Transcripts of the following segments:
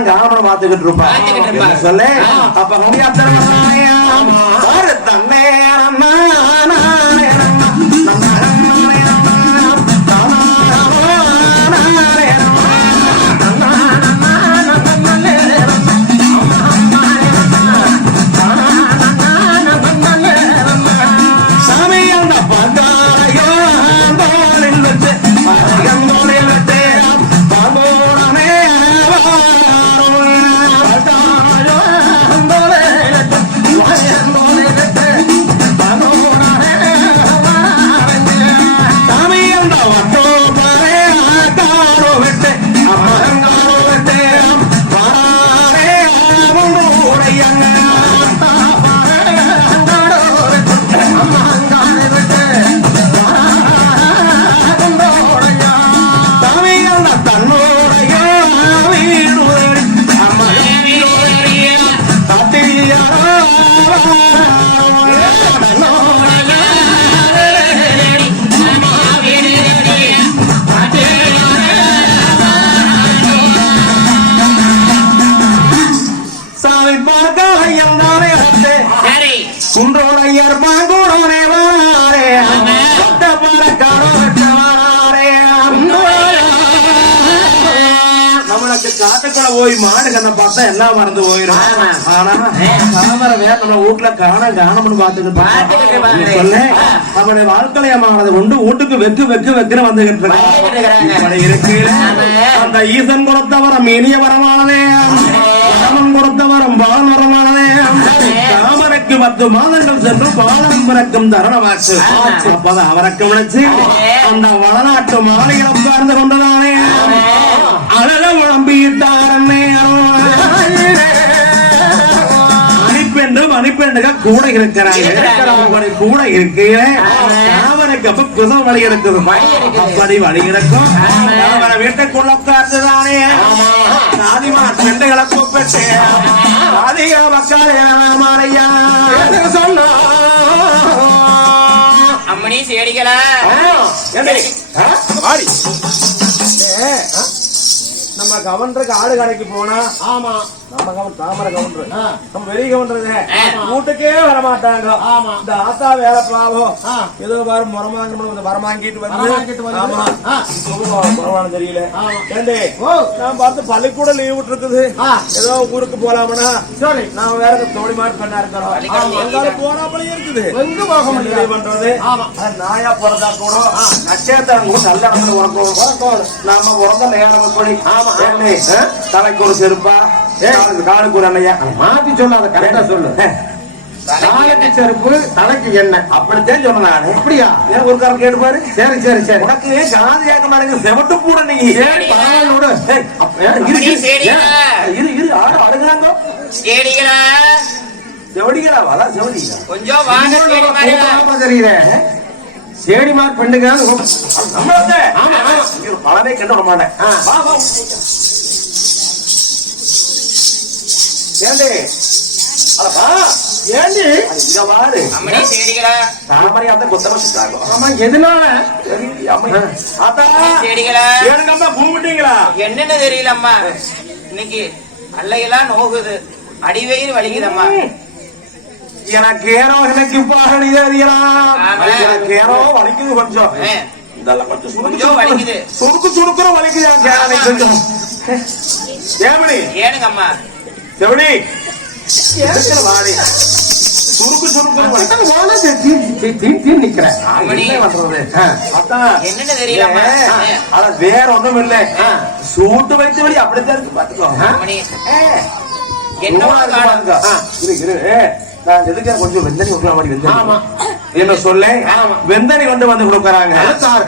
தான் கவனம் மாத்துக்கிட்டு இருப்பான். சொல்ல? அப்ப ஹோமியாப்தரமாய நம்மளுக்கு காட்டுக்குள்ள போய் மாடு கண்ண பார்த்தா எல்லாம் மறந்து போயிடும். ஆனா தாமரை வேற நம்ம வீட்டுல காண காணம்னு பாத்துக்கிட்டு சொல்லு. அவனுடைய வாழ்க்கையமானது கொண்டு வீட்டுக்கு வெக்கு வெக்கு வெக்குன்னு வந்துகிட்டு இருக்கான் இருக்கு. அந்த ஈசன் கொடுத்த வரம் இனிய வரமானதே. ராமன் கொடுத்த வரம் பாலன் வரமானதே தாமரைக்கு பத்து மாதங்கள் சென்று பாலம் பிறக்கும் தருணமாச்சு. அப்பதான் அவரை கவனிச்சு. அந்த வளநாட்டு மாளிகை உட்கார்ந்து கொண்டதானே அழக விளம்பிட்டாரன்னே மணிப்பெண்டு மணிப்பெண்டுகள் கூட இருக்கிறாங்க. அப்படி கூட இருக்கிற ஆமா. தாமரைக்கு அப்ப குதம் வழி இருக்குது. அப்படி வழி இருக்கும். வீட்டுக்குள்ள உட்கார்ந்துதானே சாதிமா பெண்டுகளை கூப்பிட்டு சாதிக மக்கள் மாலையா. சொன்னா. அம்மணி செடிகளா. ஆடி. நம்ம கவர்னருக்கு ஆடு கடைக்கு போனா ஆமா. நம்ம கவன் தாமரை கவுண்டரு. நம்ம வெளிய ஆமா. வீட்டுக்கே வர மாட்டாங்க ஆமா. இந்த ஆத்தா வேலை பாவம். ஏதோ பாரு முறமாங்க வரமாங்கிட்டு வந்து வந்து. ஆமா. பரவாயில்ல தெரியல. ஆமா. ஏண்டே. நான் பார்த்து பள்ளிக்கூடம் லீவ் விட்டு இருக்குது. ஏதோ ஊருக்கு போலாமனா? சரி. நான் வேற தோழி மாட்டு பண்ணா இருக்கிறோம் போறாப்பலே இருக்குது. எங்க போக முடியாது பண்றது? நாயா பிறந்தா கூட. நட்சத்திரம் கூட நல்ல இடத்துல உறக்கும். நாம உறந்த நேரம் ஆமா. தலைக்கு ஒரு செருப்பா? காலுக்கு ஒரு அண்ணையா மாத்தி சொல்லாத கரெக்டா சொல்லு. காலுக்கு செருப்பு தலைக்கு எண்ணெய். அப்படித்தான் சொன்ன நானு. அப்படியா? ஏன் ஒரு காரம் கேட்டு பாரு. சரி சரி சரி. உனக்கு காது கேட்க செவட்டு கூட நீ. சரி, பரவாயில்ல விடு. ஏய், அப்ப, ஏன், இரு, இரு? ஏன், ஆடு அழுகுறாங்க. செடிகளா செவடிகளா அதான் செவடிகளா கொஞ்சம் வாங்க தெரியுறேன் சேடிமார் பெண்ணுங்க. பலனே கண்டு விட மாட்டேன். வா, வா. ஏண்டி. ஏண்டி? இங்க வாரு. அம்மணி செடிகளா தாமரை அந்த கொத்த வச்சுட்டாங்க ஆமா எதனால? ஏனுங்க அம்மா. பூமிட்டீங்களா? என்னன்னு தெரியல அம்மா இன்னைக்கு அல்லையெல்லாம் நோகுது. அடிவயிறு வலிக்குதம்மா. எனக்கு ஏனோ எனக்கு ஆமா. எனக்கு வலிக்குது கொஞ்சம். இதெல்லாம் கொஞ்சம் சுருக்கு சுருக்கு. வலிக்குது. சுருக்கு சுருக்குற வலிக்குது என் கேரளை ஆமா. கொஞ்சம். ஏமணி ஏனுங்க அம்மா செவடி எதுக்குல வாடி. சுருக்கு சுருக்குற வலிக்குது நிக்கிறேன். வேற ஒண்ணும் இல்ல. சூட்டு வைத்து வழி அப்படித்தான் இருக்கு பாத்துக்கோ அம்மணி நான் எதுக்கு கொஞ்சம் வெந்தனி வைக்கலாம் மாதிரி வெந்தனி? சொல்ல? வெந்தனி கொண்டு வந்து கொடுக்கறாங்க.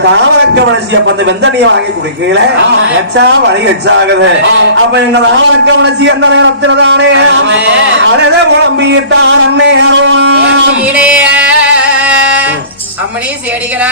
தாவரக்க வளர்ச்சி அப்ப அந்த வெந்தனிய வாங்கி குடிக்கல. எச்சா வழி எச்சாகுது. அப்ப எங்க தாவரக்க வளர்ச்சி அந்த நேரத்துல தானே. அழுத குழம்பிட்டார் அண்ணே அம்மணி செடிகளா.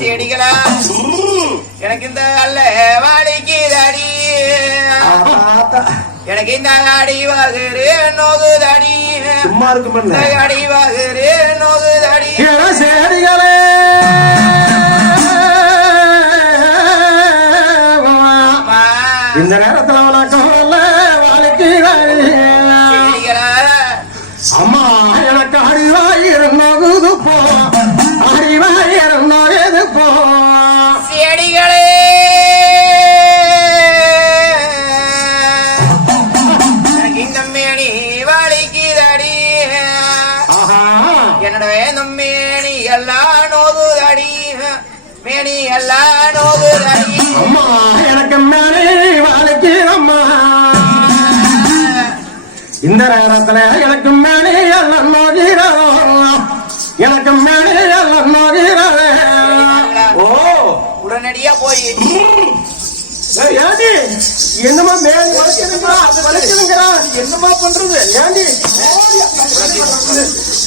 செடிகளா எனக்கு இந்த அல்ல வாடிக்குதடி ஆத்தா. எனக்கு இந்த அடி வகுறு நோகுதடி சும்மா இருக்கும் அடி வகுறு நோகுதடி செடிகளே. அம்மா, இந்த நேரத்துல அம்மா எனக்கு மேலே வாழ்க்கை அம்மா. இந்த நேரத்துல எனக்கு மேலே எல்லாம் நோகிறதோ எனக்கு மேலே எல்லாம் நோகிறதே ஓ. உடனடியா போய். ஏண்டி என்னமா மேல் வலிக்குதுங்களா அது வலிக்குதுங்கிறா என்னமா பண்றது? ஏண்டி?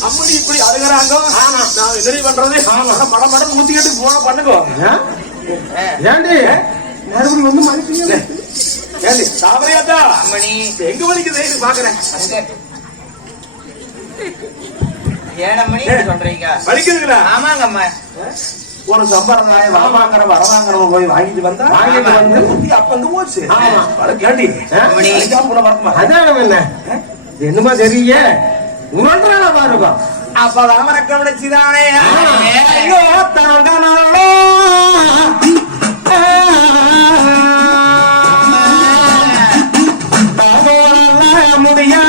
அம்மடி இப்படி அழுகிறாங்க. ஆமா. நான் என்னடி பண்றது? ஆமா. மட மட ஊத்திக்கிட்டு போன பண்ணுங்க. ஏண்டி? மறுபடியும் வந்து மறுபடியும் ஏண்டி? சாவரியாதா அம்மணி. எங்க வலிக்குது? பாக்குறேன். ஏன் அம்மணி இப்படி சொல்றீங்க? வலிக்குதுங்களா ஆமாங்க அம்மா ஒரு சம்பரதாயம் வரவாங்கிற வரவாங்கிறவங்க போய் வாங்கிட்டு வந்தா வாங்கிட்டு வந்து புத்தி அப்ப வந்து போச்சு மணி. அதான் என்ன? என்னமா தெரிய உணர்றால பாருங்க அப்பதான் வணக்கம் வச்சுதானே ஐயோ தாங்க முடியாமே